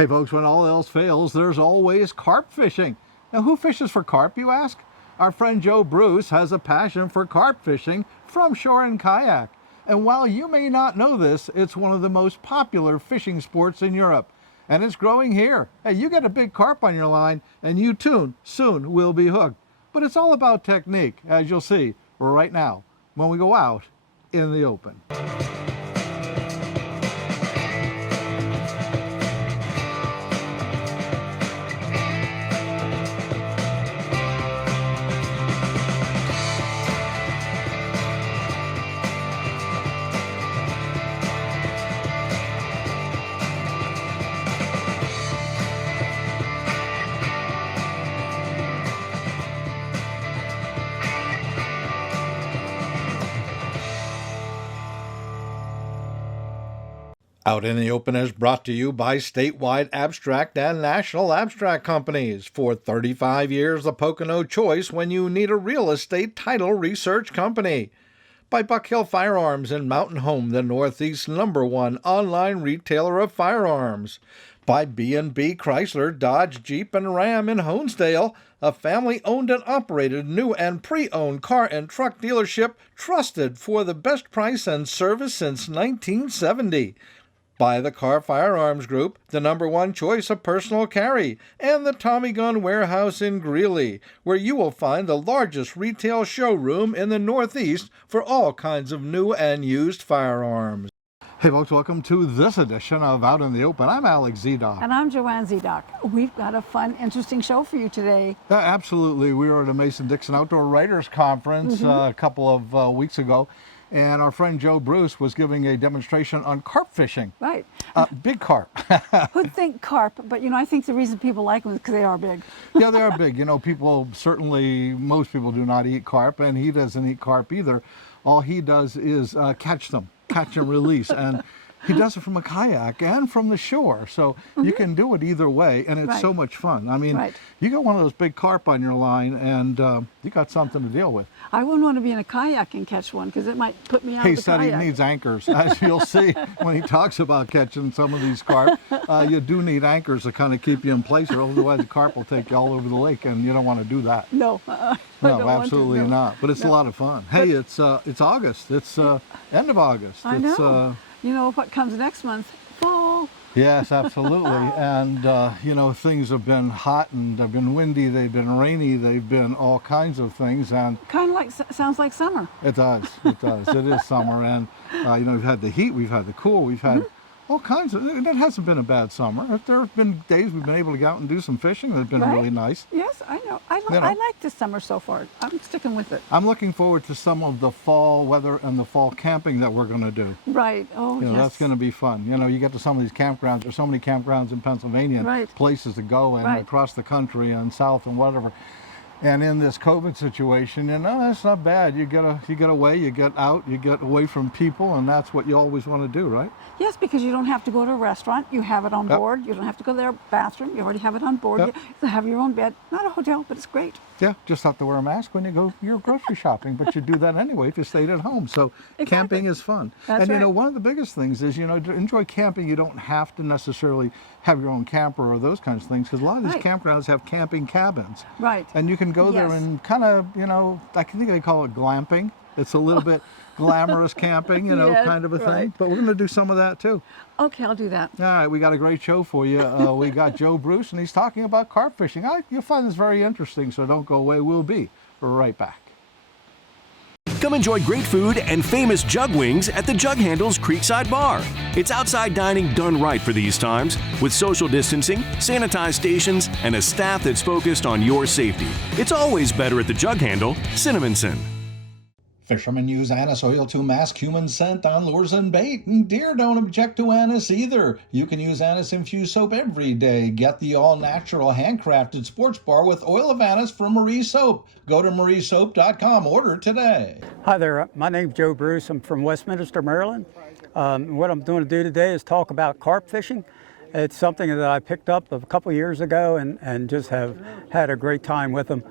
Hey folks, when all else fails, there's always carp fishing. Now who fishes for carp, you ask? Our friend Joe Bruce has a passion for carp fishing from shore and kayak. And while you may not know this, it's one of the most popular fishing sports in Europe. And it's growing here. Hey, you get a big carp on your line and you too soon will be hooked. But it's all about technique, as you'll see right now when we go out in the open. Out in the Open is brought to you by statewide abstract and national abstract companies. For 35 years, the Pocono choice when you need a real estate title research company. By Buck Hill Firearms in Mountain Home, the Northeast's #1 online retailer of firearms. By B&B Chrysler, Dodge, Jeep, and Ram in Honesdale, a family-owned and operated new and pre-owned car and truck dealership trusted for the best price and service since 1970. By the Carp Firearms Group, the #1 choice of personal carry, and the Tommy Gun Warehouse in Greeley, where you will find the largest retail showroom in the Northeast for all kinds of new and used firearms. Hey folks, welcome to this edition of Out in the Open. I'm Alex Zidock. And I'm JoAnne Zidock. We've got a fun, interesting show for you today. Absolutely. We were at a Mason-Dixon Outdoor Writers Conference a couple of weeks ago. And our friend Joe Bruce was giving a demonstration on carp fishing. Right. Big carp. Who'd think carp? But, I think the reason people like them is because they are big. Yeah, they are big. People certainly, most people do not eat carp, and he doesn't eat carp either. All he does is catch and release. And he does it from a kayak and from the shore. So you can do it either way, and it's so much fun. I mean, you got one of those big carp on your line, and you got something to deal with. I wouldn't want to be in a kayak and catch one because it might put me out of the kayak. He said he needs anchors, as you'll see when he talks about catching some of these carp. You do need anchors to kind of keep you in place, or otherwise the carp will take you all over the lake, and you don't want to do that. No, no, absolutely not. But it's a lot of fun. Hey, it's August. It's end of August. I know. You know what comes next month? Fall. Yes, absolutely. And, things have been hot and they've been windy, they've been rainy, they've been all kinds of things. And kind of sounds like summer. It does. It does. It is summer. And, we've had the heat, we've had the cool, we've had all kinds of, it hasn't been a bad summer. There have been days we've been able to go out and do some fishing that have been really nice. Yes, I know. I like this summer so far. I'm sticking with it. I'm looking forward to some of the fall weather and the fall camping that we're going to do. Right. Oh, yes. That's going to be fun. You get to some of these campgrounds. There's so many campgrounds in Pennsylvania, and places to go and across the country and south and whatever. And in this COVID situation, it's not bad. You get away, you get out, you get away from people, and that's what you always want to do, right? Yes, because you don't have to go to a restaurant. You have it on board. You don't have to go to their bathroom. You already have it on board. You have your own bed. Not a hotel, but it's great. Yeah, just have to wear a mask when you go your grocery shopping, but you do that anyway if you stayed at home. So camping is fun. That's right. One of the biggest things is, to enjoy camping, you don't have to necessarily have your own camper or those kinds of things, because a lot of these campgrounds have camping cabins. Right. And you can go there and kind of, I think they call it glamping. It's a little bit glamorous camping, kind of a thing. But we're going to do some of that too. Okay, I'll do that. All right, we got a great show for you. We got Joe Bruce, and he's talking about carp fishing. You'll find this very interesting, so don't go away. We'll be right back. Come enjoy great food and famous jug wings at the Jug Handles Creekside Bar. It's outside dining done right for these times, with social distancing, sanitized stations, and a staff that's focused on your safety. It's always better at the Jug Handle, Cinnamonson. Fishermen use anise oil to mask human scent on lures and bait, and deer don't object to anise either. You can use anise-infused soap every day. Get the all-natural, handcrafted sports bar with oil of anise from Marie Soap. Go to mariesoap.com. Order today. Hi there. My name's Joe Bruce. I'm from Westminster, Maryland. What I'm going to do today is talk about carp fishing. It's something that I picked up a couple years ago and just have had a great time with them.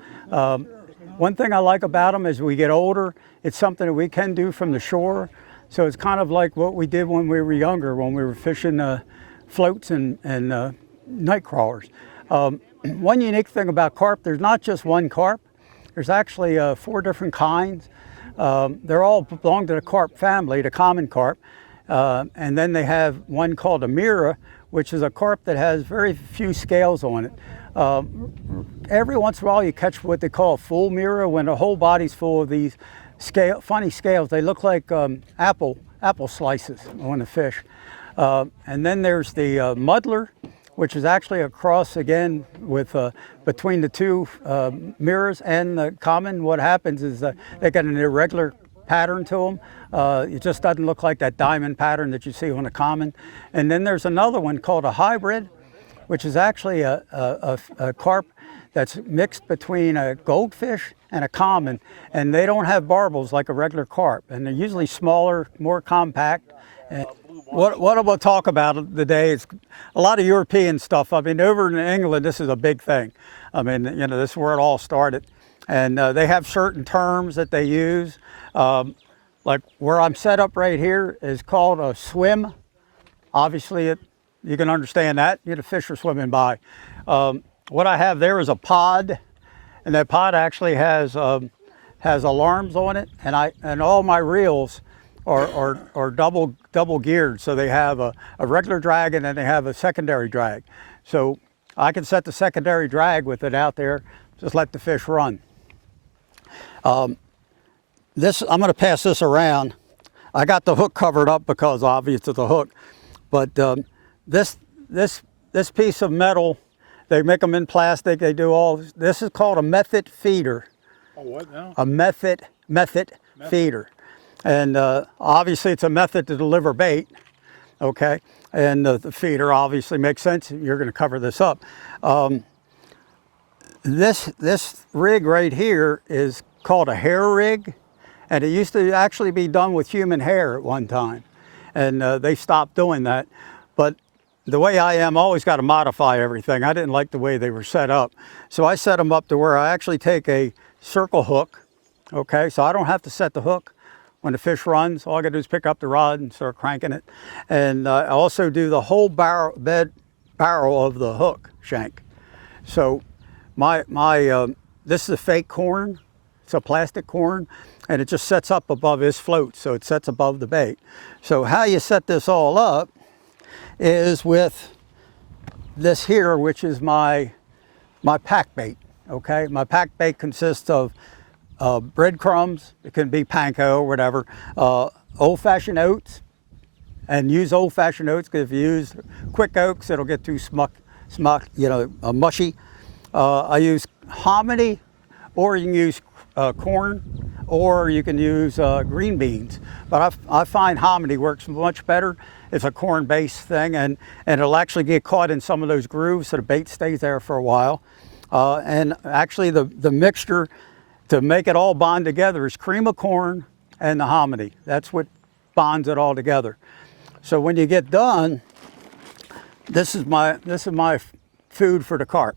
One thing I like about them is we get older, it's something that we can do from the shore. So it's kind of like what we did when we were younger, when we were fishing floats and night crawlers. One unique thing about carp, there's not just one carp. There's actually 4 different kinds. They're all belong to the carp family, the common carp. And then they have one called a mira, which is a carp that has very few scales on it. Every once in a while you catch what they call a full mira, when the whole body's full of these funny scales. They look like apple slices on the fish. And then there's the muddler, which is actually a cross again with between the 2 mirrors and the common. What happens is they get an irregular pattern to them. It just doesn't look like that diamond pattern that you see on a common. And then there's another one called a hybrid, which is actually a carp that's mixed between a goldfish and a common. And they don't have barbels like a regular carp. And they're usually smaller, more compact. And what I'm going to talk about today is a lot of European stuff. I mean, over in England, this is a big thing. I mean, you know, this is where it all started. And they have certain terms that they use. Like where I'm set up right here is called a swim. Obviously, you can understand that. You know, the fish are swimming by. What I have there is a pod, and that pod actually has alarms on it, and all my reels are double geared, so they have a regular drag and then they have a secondary drag. So I can set the secondary drag with it out there, just let the fish run. I'm going to pass this around. I got the hook covered up because obvious it's a hook, but this piece of metal, they make them in plastic. They do all. This is called a method feeder. A what now? A method feeder, and obviously it's a method to deliver bait. Okay, and the feeder obviously makes sense. You're going to cover this up. This rig right here is called a hair rig, and it used to actually be done with human hair at one time, and they stopped doing that. But the way I am, always got to modify everything. I didn't like the way they were set up, so I set them up to where I actually take a circle hook. Okay, so I don't have to set the hook. When the fish runs, all I got to do is pick up the rod and start cranking it. And I also do the whole barrel of the hook shank. So this is a fake corn. It's a plastic corn, and it just sets up above his float, so it sets above the bait. So how you set this all up is with this here, which is my pack bait. Okay, my pack bait consists of breadcrumbs. It can be panko or whatever. Old-fashioned oats, and use old-fashioned oats, because if you use quick oats, it'll get too mushy. I use hominy, or you can use corn, or you can use green beans. But I find hominy works much better. It's a corn-based thing, and it'll actually get caught in some of those grooves, so the bait stays there for a while. And actually, the mixture to make it all bond together is cream of corn and the hominy. That's what bonds it all together. So when you get done, this is my food for the carp.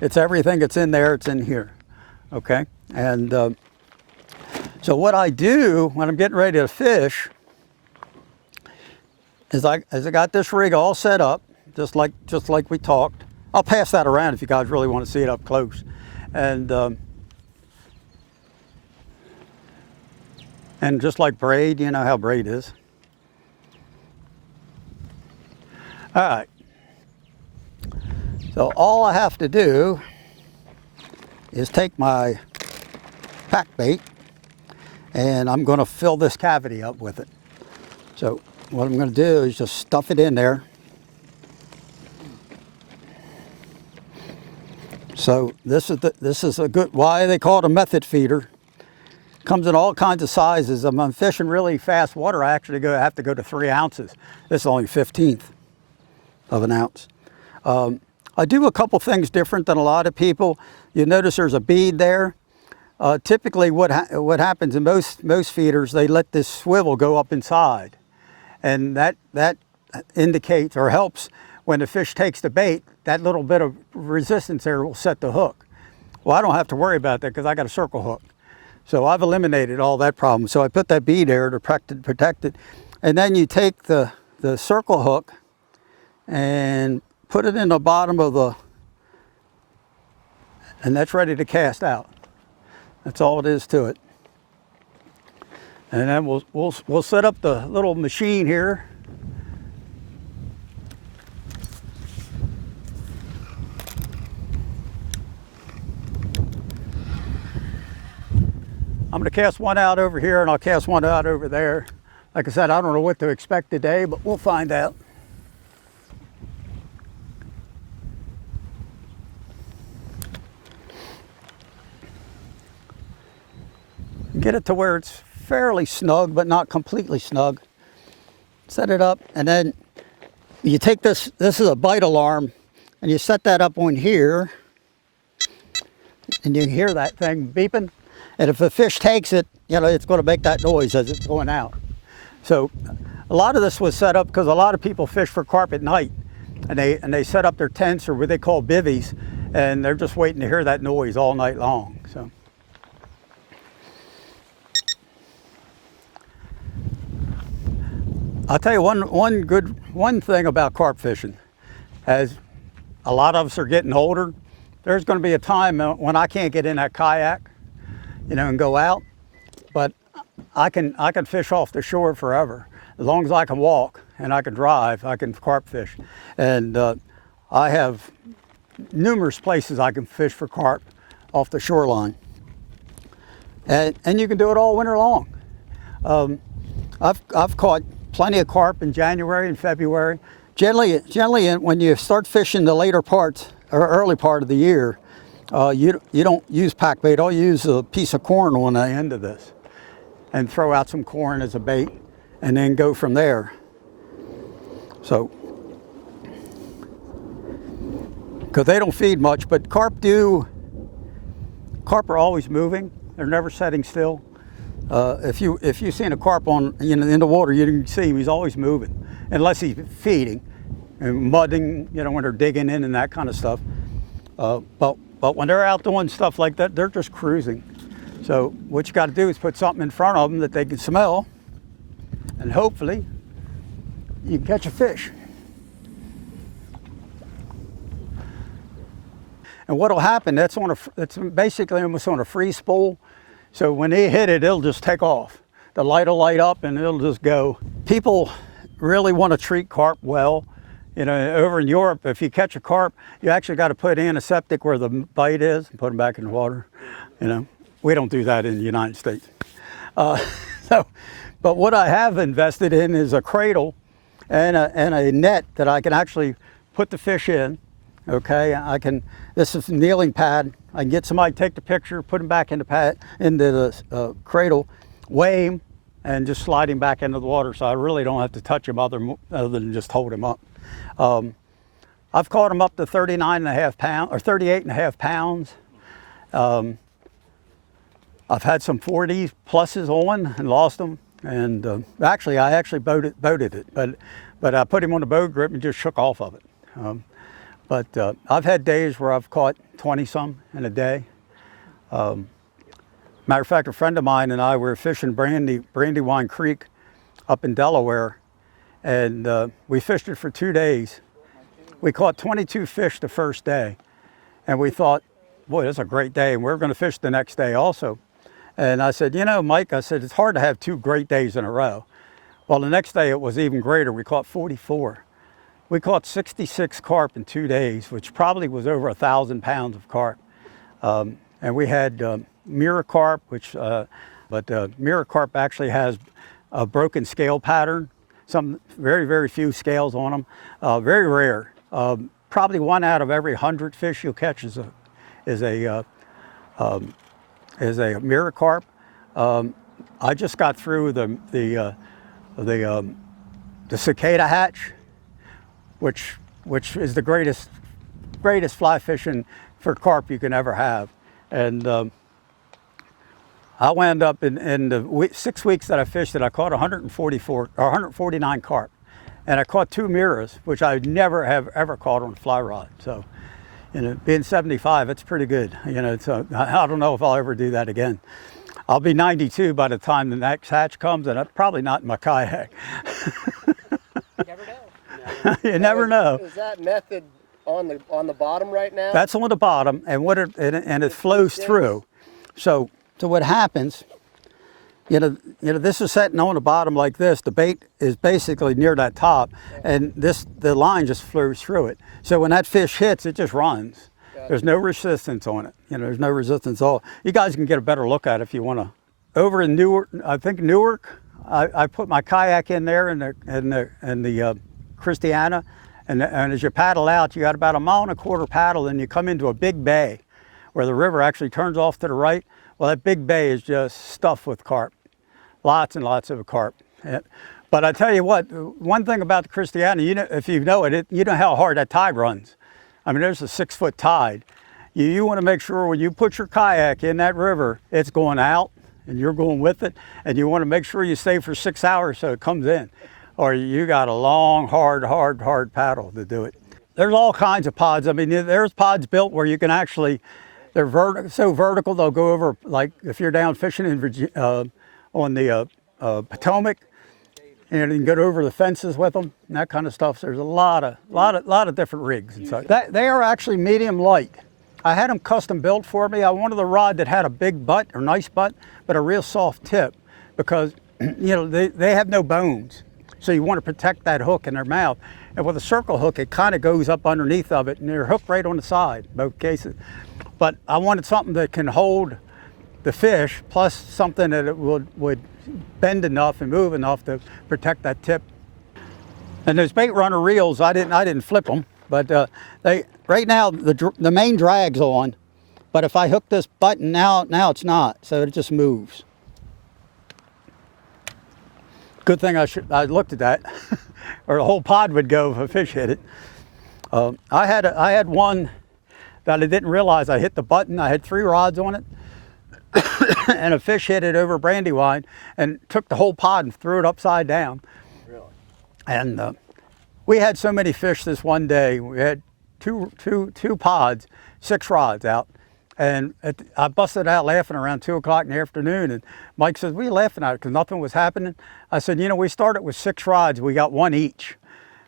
It's everything that's in there. It's in here. Okay, and so what I do when I'm getting ready to fish is I got this rig all set up, just like we talked. I'll pass that around if you guys really want to see it up close, and just like braid, you know how braid is. All right. So all I have to do is take my pack bait, and I'm going to fill this cavity up with it. So what I'm going to do is just stuff it in there. So this is a good, why they call it a method feeder. Comes in all kinds of sizes. If I'm fishing really fast water, I actually have to go to 3 ounces. This is only 1/15 of an ounce. I do a couple things different than a lot of people. You notice there's a bead there. Typically what happens in most feeders, they let this swivel go up inside. And that indicates or helps when the fish takes the bait, that little bit of resistance there will set the hook. Well, I don't have to worry about that because I got a circle hook. So I've eliminated all that problem. So I put that bead there to protect it. And then you take the circle hook and put it in the bottom of the, and that's ready to cast out. That's all it is to it. And then we'll set up the little machine here. I'm going to cast one out over here and I'll cast one out over there. Like I said, I don't know what to expect today, but we'll find out. Get it to where it's fairly snug, but not completely snug. Set it up, and then you take this is a bite alarm, and you set that up on here, and you hear that thing beeping. And if a fish takes it, you know, it's going to make that noise as it's going out. So a lot of this was set up because a lot of people fish for carp at night, and they set up their tents or what they call bivvies, and they're just waiting to hear that noise all night long. So. I'll tell you one thing about carp fishing. As a lot of us are getting older, there's going to be a time when I can't get in that kayak, you know, and go out. But I can fish off the shore forever. As long as I can walk and I can drive, I can carp fish. And I have numerous places I can fish for carp off the shoreline. And you can do it all winter long. I've caught plenty of carp in January and February. Generally, when you start fishing the later part or early part of the year, you don't use pack bait. I'll use a piece of corn on the end of this and throw out some corn as a bait and then go from there. So, because they don't feed much, but carp are always moving. They're never setting still. If you've seen a carp in the water, you can see him. He's always moving, unless he's feeding and mudding, you know, when they're digging in and that kind of stuff. But when they're out doing stuff like that, they're just cruising. So what you got to do is put something in front of them that they can smell, and hopefully you can catch a fish. And what'll happen? It's basically almost on a free spool. So when they hit it, it'll just take off. The light will light up and it'll just go. People really want to treat carp well. You know, over in Europe, if you catch a carp, you actually got to put antiseptic where the bite is and put them back in the water. You know, we don't do that in the United States. But what I have invested in is a cradle and a net that I can actually put the fish in. Okay, this is a kneeling pad. I can get somebody to take the picture, put him back in the cradle, weigh him, and just slide him back into the water. So I really don't have to touch him other than just hold him up. I've caught him up to 39.5 pounds or 38.5 pounds. I've had some 40 pluses on and lost them. And I actually boated it, but I put him on the boat grip and just shook off of it. But I've had days where I've caught 20-some in a day. Matter of fact, a friend of mine and I were fishing Brandywine Creek up in Delaware, and we fished it for 2 days. We caught 22 fish the first day, and we thought, boy, that's a great day, and we're going to fish the next day also. And I said, you know, Mike, I said, it's hard to have 2 great days in a row. Well, the next day it was even greater. We caught 44. We caught 66 carp in 2 days, which probably was over 1,000 pounds of carp. And we had mirror carp, but mirror carp actually has a broken scale pattern. Some very, very few scales on them. Very rare. Probably 1 out of every 100 fish you'll catch is a mirror carp. I just got through the cicada hatch, which is the greatest fly fishing for carp you can ever have. And I wound up in the 6 weeks that I fished it, I caught 149 carp. And I caught 2 mirrors, which I never have ever caught on a fly rod. So, you know, being 75, it's pretty good. You know, so I don't know if I'll ever do that again. I'll be 92 by the time the next hatch comes, and I'm probably not in my kayak. You never know. You never know. Is that method on the bottom right now? That's on the bottom, and it flows through. So what happens, this is setting on the bottom like this. The bait is basically near that top, and the line just flows through it. So when that fish hits, it just runs. There's no resistance on it. There's no resistance at all. You guys can get a better look at it if you want to. Over in Newark, I put my kayak in there in the Christiana, and as you paddle out, you got about 1.25 miles paddle, and you come into a big bay where the river actually turns off to the right. Well, that big bay is just stuffed with carp, lots and lots of carp. But I tell you what, one thing about the Christiana, if you know it, you know how hard that tide runs. I mean, there's a 6-foot tide. You want to make sure when you put your kayak in that river, it's going out and you're going with it, and you want to make sure you stay for 6 hours so it comes in, or you got a long, hard paddle to do it. There's all kinds of pods. I mean, there's pods built where you can actually, they're so vertical they'll go over, like if you're down fishing in on the Potomac, and you can get over the fences with them and that kind of stuff. So there's a lot of different rigs and such. They are actually medium light. I had them custom built for me. I wanted a rod that had a big butt or nice butt, but a real soft tip, because they have no bones. So you want to protect that hook in their mouth. And with a circle hook, it kind of goes up underneath of it, and they're hooked right on the side, both cases. But I wanted something that can hold the fish, plus something that it would bend enough and move enough to protect that tip. And those bait runner reels, I didn't flip them, but right now the main drag's on, but if I hook this button now it's not, so it just moves. Good thing I looked at that, or the whole pod would go if a fish hit it. I had one that I didn't realize. I hit the button. I had 3 rods on it, and a fish hit it over Brandywine and took the whole pod and threw it upside down. Really? And we had so many fish this one day. We had two pods, 6 rods out. And I busted out laughing around 2 o'clock in the afternoon. And Mike says, "What are you laughing at?" Because nothing was happening. I said, we started with 6 rods. We got 1 each,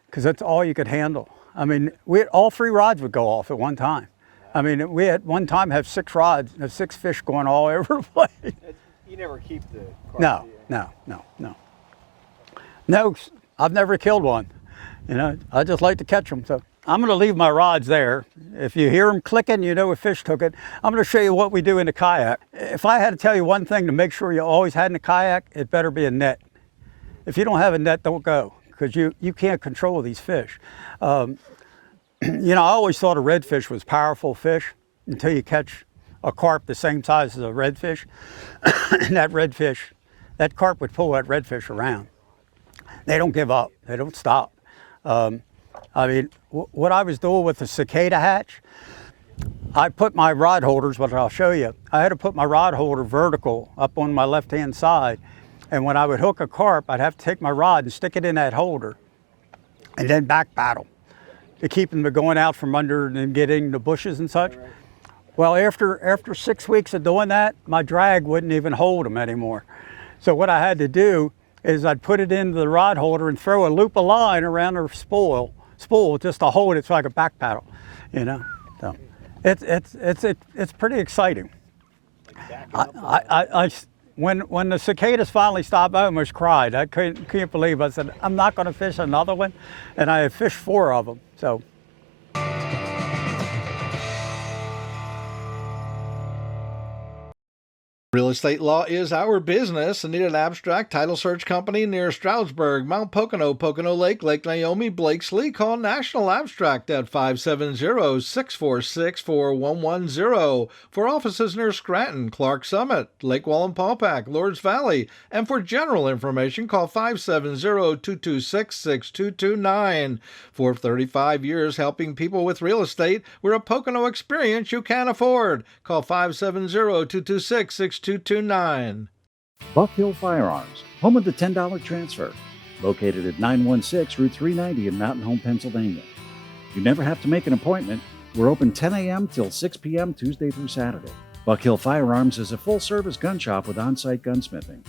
because that's all you could handle. I mean, all 3 rods would go off at one time. I mean, we at one time have 6 rods, 6 fish going all over the place. You never keep the carp, No, I've never killed one. I just like to catch them. So I'm going to leave my rods there. If you hear them clicking, a fish took it. I'm going to show you what we do in the kayak. If I had to tell you one thing to make sure you always had in the kayak, it better be a net. If you don't have a net, don't go, because you can't control these fish. I always thought a redfish was powerful fish until you catch a carp the same size as a redfish. And that carp would pull that redfish around. They don't give up. They don't stop. I mean, what I was doing with the cicada hatch, I put my rod holders, what I'll show you, I had to put my rod holder vertical up on my left-hand side. And when I would hook a carp, I'd have to take my rod and stick it in that holder and then back paddle to keep them from going out from under and getting the bushes and such. Right. Well, after 6 weeks of doing that, my drag wouldn't even hold them anymore. So what I had to do is I'd put it into the rod holder and throw a loop of line around the spool just to hold it so I could back paddle, So it's pretty exciting. When the cicadas finally stopped, I almost cried. I couldn't believe it. I said, I'm not going to fish another one, and I have fished 4 of them. So. Real estate law is our business and need an abstract title search company near Stroudsburg, Mount Pocono, Pocono Lake, Lake Naomi, Blakesley. Call National Abstract at 570-646-4110 for offices near Scranton, Clark Summit, Lake Wallenpaupack, Lords Valley. And for general information, call 570-226-6229. For 35 years helping people with real estate, we're a Pocono experience you can't afford. Call 570-226-6229. Buck Hill Firearms, home of the $10 transfer, located at 916 Route 390 in Mountain Home, Pennsylvania. You never have to make an appointment. We're open 10 a.m. till 6 p.m. Tuesday through Saturday. Buck Hill Firearms is a full-service gun shop with on-site gunsmithing.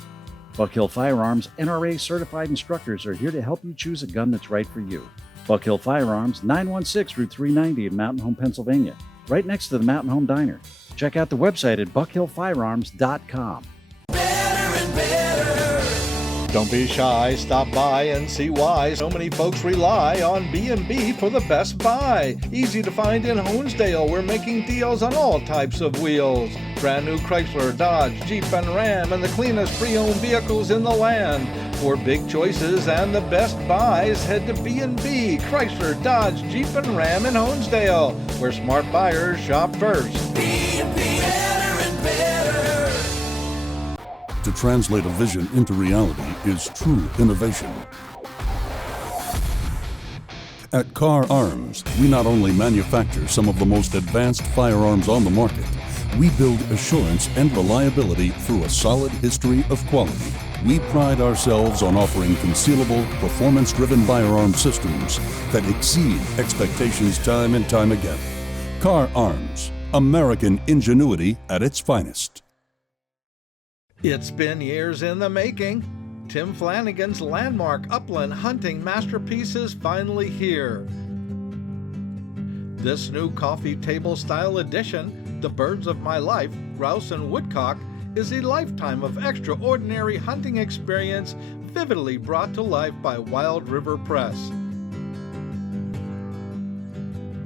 Buck Hill Firearms NRA certified instructors are here to help you choose a gun that's right for you. Buck Hill Firearms, 916 Route 390 in Mountain Home, Pennsylvania, right next to the Mountain Home Diner. Check out the website at buckhillfirearms.com. Don't be shy, stop by and see why so many folks rely on B&B for the best buy. Easy to find in Honesdale, we're making deals on all types of wheels. Brand new Chrysler, Dodge, Jeep, and Ram, and the cleanest pre-owned vehicles in the land. For big choices and the best buys, head to B&B, Chrysler, Dodge, Jeep, and Ram in Honesdale, where smart buyers shop first. To translate a vision into reality is true innovation. At Car Arms, we not only manufacture some of the most advanced firearms on the market, we build assurance and reliability through a solid history of quality. We pride ourselves on offering concealable, performance-driven firearm systems that exceed expectations time and time again. Car Arms, American ingenuity at its finest. It's been years in the making. Tim Flanagan's landmark upland hunting masterpiece is finally here. This new coffee table style edition, The Birds of My Life, Grouse and Woodcock, is a lifetime of extraordinary hunting experience vividly brought to life by Wild River Press.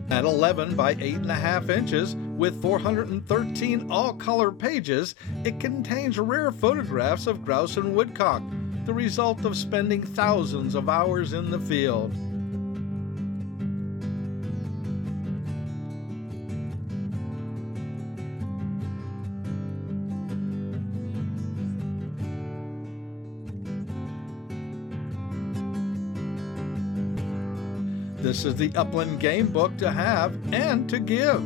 At 11 by 8.5 inches, with 413 all-color pages, it contains rare photographs of grouse and woodcock, the result of spending thousands of hours in the field. This is the Upland Game Book to have and to give.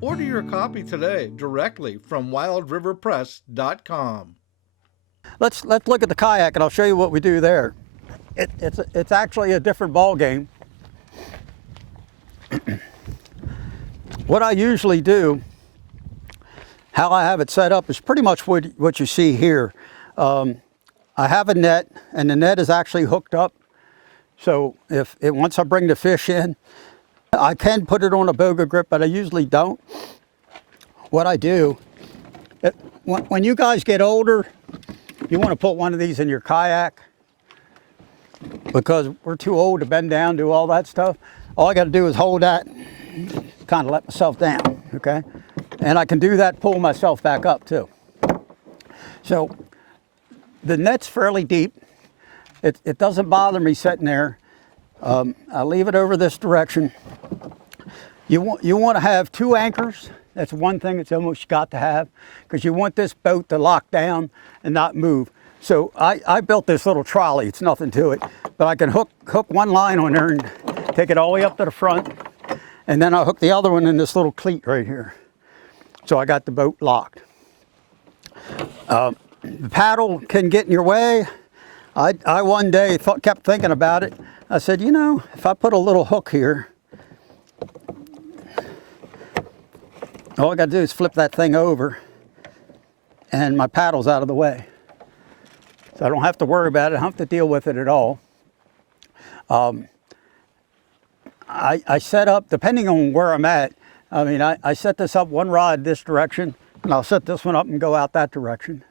Order your copy today directly from wildriverpress.com. Let's look at the kayak and I'll show you what we do there. It's actually a different ball game. What I usually do, how I have it set up, is pretty much what you see here. I have a net, and the net is actually hooked up. So once I bring the fish in, I can put it on a boga grip, but I usually don't. What I do, when you guys get older, you want to put one of these in your kayak, because we're too old to bend down, do all that stuff. All I got to do is hold that, kind of let myself down, okay? And I can do that, pull myself back up too. So the net's fairly deep. It doesn't bother me sitting there. I leave it over this direction. You want to have 2 anchors. That's one thing that's almost got to have, because you want this boat to lock down and not move. So I built this little trolley. It's nothing to it, but I can hook one line on there and take it all the way up to the front, and then I'll hook the other one in this little cleat right here. So I got the boat locked. The paddle can get in your way. I one day kept thinking about it. I said, you know, if I put a little hook here, all I got to do is flip that thing over and my paddle's out of the way. So I don't have to worry about it. I don't have to deal with it at all. I set up, depending on where I'm at, I mean, I set this up one rod this direction, and I'll set this one up and go out that direction.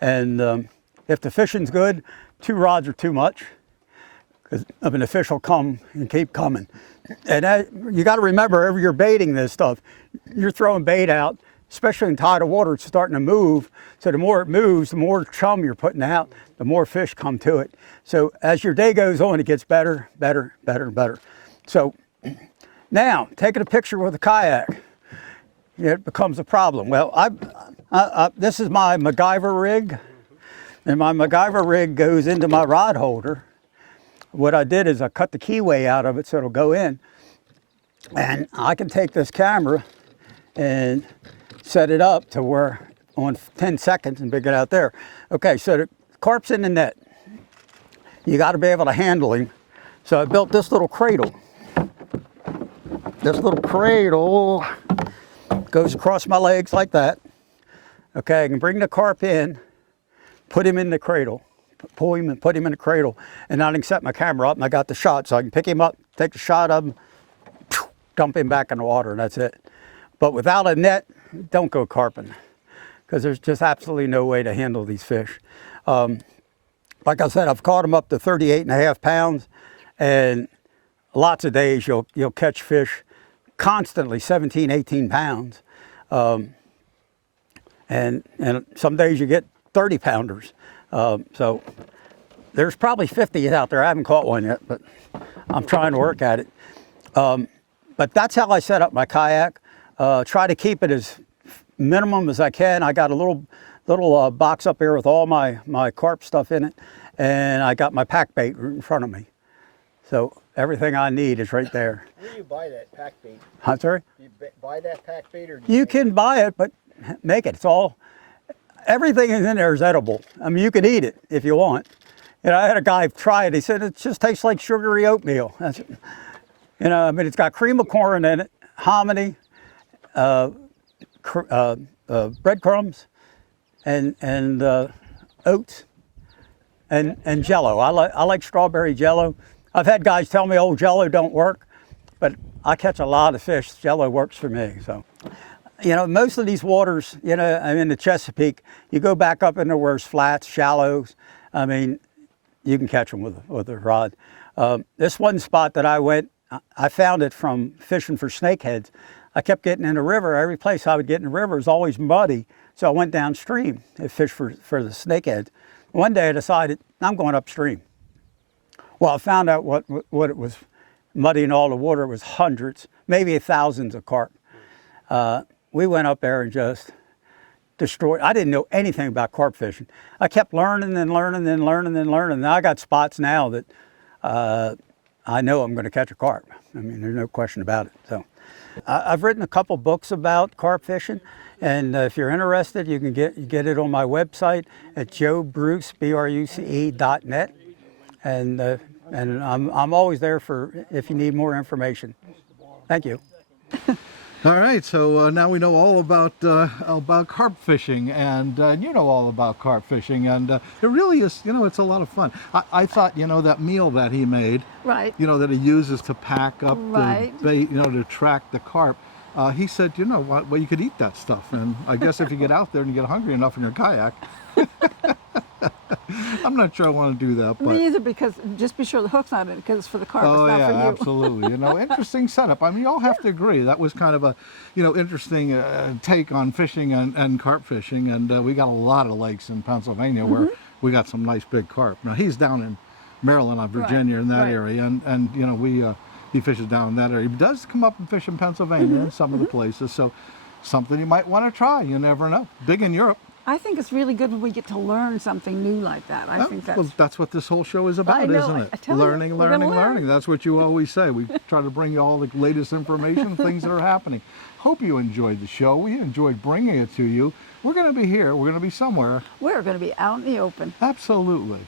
And if the fishing's good, 2 rods are too much, because I mean, the fish will come and keep coming. And you got to remember, if you're baiting this stuff, you're throwing bait out, especially in tidal water, it's starting to move. So the more it moves, the more chum you're putting out, the more fish come to it. So as your day goes on, it gets better, better, better, better. So now, taking a picture with a kayak, it becomes a problem. Well, this is my MacGyver rig, and my MacGyver rig goes into my rod holder. What I did is I cut the keyway out of it so it'll go in, and I can take this camera and set it up to where on 10 seconds and bring it out there. Okay, so the carp's in the net. You got to be able to handle him. So I built this little cradle. This little cradle goes across my legs like that. Okay, I can bring the carp in, put him in the cradle, pull him and put him in the cradle, and I can set my camera up and I got the shot, so I can pick him up, take the shot of him, dump him back in the water, and that's it. But without a net, don't go carping, because there's just absolutely no way to handle these fish. Like I said, I've caught them up to 38.5 pounds, and lots of days you'll catch fish constantly 17, 18 pounds. And some days you get 30 pounders. So there's probably 50 out there. I haven't caught one yet, but I'm trying to work at it. But that's how I set up my kayak. Try to keep it as minimum as I can. I got a little box up here with all my carp stuff in it, and I got my pack bait right in front of me. So everything I need is right there. Where do you buy that pack bait? I'm sorry? Do you buy that pack bait, or do You make can buy it, but make it. Everything is in there is edible. I mean, you can eat it if you want. You know, I had a guy try it. He said it just tastes like sugary oatmeal. That's, you know, I mean, it's got cream of corn in it, hominy, breadcrumbs, and oats, and Jello. I like strawberry Jello. I've had guys tell me, "Oh, Jello don't work," but I catch a lot of fish. Jello works for me. So, you know, most of these waters, you know, I'm in the Chesapeake. You go back up into where it's flats, shallows. I mean, you can catch them with a rod. This one spot that I went, I found it from fishing for snakeheads. I kept getting in the river. Every place I would get in the river was always muddy, so I went downstream and fished for the snakeheads. One day I decided I'm going upstream. Well, I found out what it was muddying all the water. It was hundreds, maybe thousands of carp. We went up there and just destroyed. I didn't know anything about carp fishing. I kept learning and learning and learning and learning. Now I got spots now that I know I'm going to catch a carp. I mean, there's no question about it. So I've written a couple books about carp fishing, and if you're interested, you can get it on my website at joebruce.net, and I'm always there for if you need more information. Thank you. All right, so now we know all about carp fishing, and you know all about carp fishing, and it really is, you know, it's a lot of fun. I thought, you know, that meal that he made, Right. you know, that he uses to pack up Right. the bait, you know, to track the carp, he said, you know what, well, you could eat that stuff, and I guess if you get out there and you get hungry enough in your kayak, I'm not sure I want to do that, but Me either, because just be sure the hook's not in it, because it's for the carp, oh it's not yeah, for you. absolutely. You know, interesting setup. I mean, you all have to agree that was kind of a, you know, interesting take on fishing and carp fishing. And we got a lot of lakes in Pennsylvania where we got some nice big carp. Now he's down in Maryland, Virginia, in that area, and you know he fishes down in that area. He does come up and fish in Pennsylvania in some of the places. So something you might want to try. You never know. Big in Europe. I think it's really good when we get to learn something new like that. I think that's... Well, that's what this whole show is about, I know, isn't it? I tell you, Learning, we're gonna learning, learn. learning. That's what you always say. We try to bring you all the latest information, things that are happening. Hope you enjoyed the show. We enjoyed bringing it to you. We're going to be here. We're going to be somewhere. We're going to be out in the open. Absolutely.